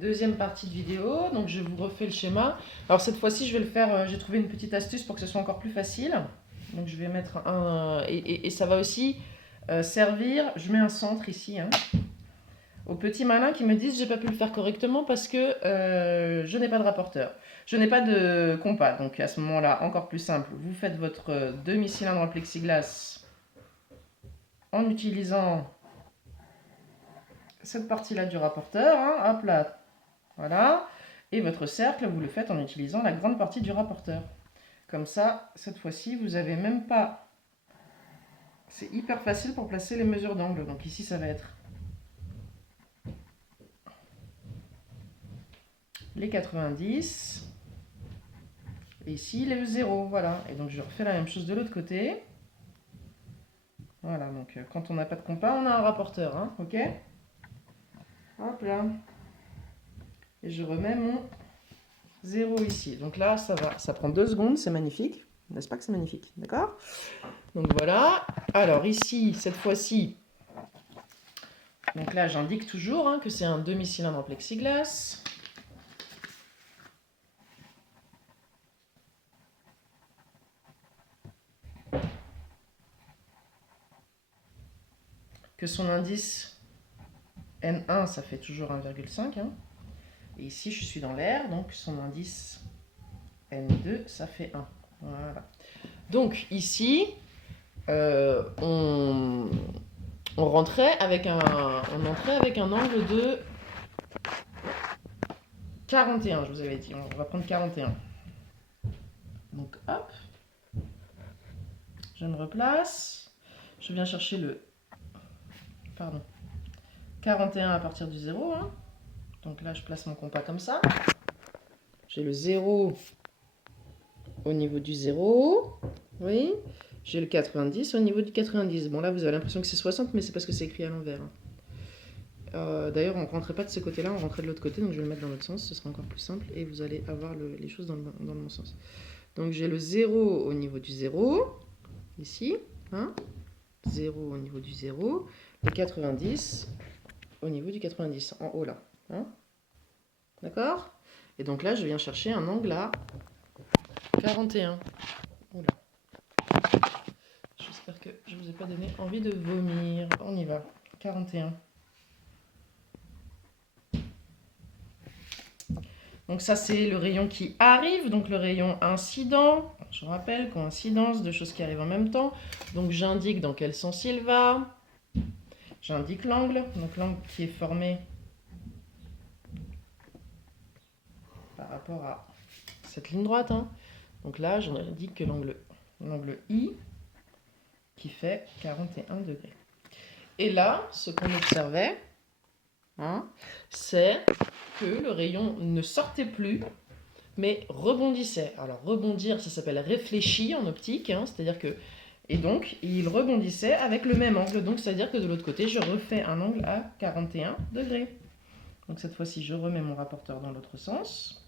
deuxième partie de vidéo. Donc je vous refais le schéma. Alors cette fois-ci, je vais le faire. J'ai trouvé une petite astuce pour que ce soit encore plus facile. Donc je vais mettre un. Et ça va aussi servir. Je mets un centre ici. Hein, aux petits malins qui me disent j'ai pas pu le faire correctement parce que je n'ai pas de rapporteur. Je n'ai pas de compas. Donc à ce moment-là, encore plus simple. Vous faites votre demi-cylindre en plexiglas en utilisant cette partie-là du rapporteur, hein, hop là, voilà. Et votre cercle, vous le faites en utilisant la grande partie du rapporteur. Comme ça, cette fois-ci, vous n'avez même pas... C'est hyper facile pour placer les mesures d'angle. Donc ici, ça va être les 90. Et ici, les 0, voilà. Et donc je refais la même chose de l'autre côté. Voilà, donc quand on n'a pas de compas, on a un rapporteur, hein, ok? Hop là. Et je remets mon 0 ici. Donc là, ça va. Ça prend 2 secondes, c'est magnifique. N'est-ce pas que c'est magnifique? D'accord? Donc voilà. Alors ici, cette fois-ci, donc là, j'indique toujours hein, que c'est un demi-cylindre en plexiglas. Que son indice N1, ça fait toujours 1,5. Hein. Et ici, je suis dans l'air, donc son indice N2, ça fait 1. Voilà. Donc ici, on entrait avec un angle de 41, je vous avais dit. On va prendre 41. Donc hop, je me replace. Je viens chercher le 41 à partir du 0. Hein. Donc là, je place mon compas comme ça. J'ai le 0 au niveau du 0. Oui. J'ai le 90 au niveau du 90. Bon, là, vous avez l'impression que c'est 60, mais c'est parce que c'est écrit à l'envers. D'ailleurs, on ne rentrait pas de ce côté-là, on rentrait de l'autre côté. Donc, je vais le mettre dans l'autre sens. Ce sera encore plus simple. Et vous allez avoir les choses dans le bon sens. Donc, j'ai le 0 au niveau du 0. Ici. Hein, 0 au niveau du 0. Le 90 au niveau du 90. En haut, là. Hein, d'accord? Et donc là, je viens chercher un angle à 41. Oula. J'espère que je ne vous ai pas donné envie de vomir. On y va. 41. Donc ça, c'est le rayon qui arrive, donc le rayon incident. Je rappelle, coïncidence, deux choses qui arrivent en même temps. Donc j'indique dans quel sens il va. J'indique l'angle, donc l'angle qui est formé par rapport à cette ligne droite. Hein. Donc là, j'indique que l'angle I qui fait 41 degrés. Et là, ce qu'on observait, hein, c'est que le rayon ne sortait plus, mais rebondissait. Alors rebondir, ça s'appelle réfléchi en optique, hein, c'est-à-dire que... Et donc, il rebondissait avec le même angle. Donc, c'est-à-dire que de l'autre côté, je refais un angle à 41 degrés. Donc cette fois-ci, je remets mon rapporteur dans l'autre sens.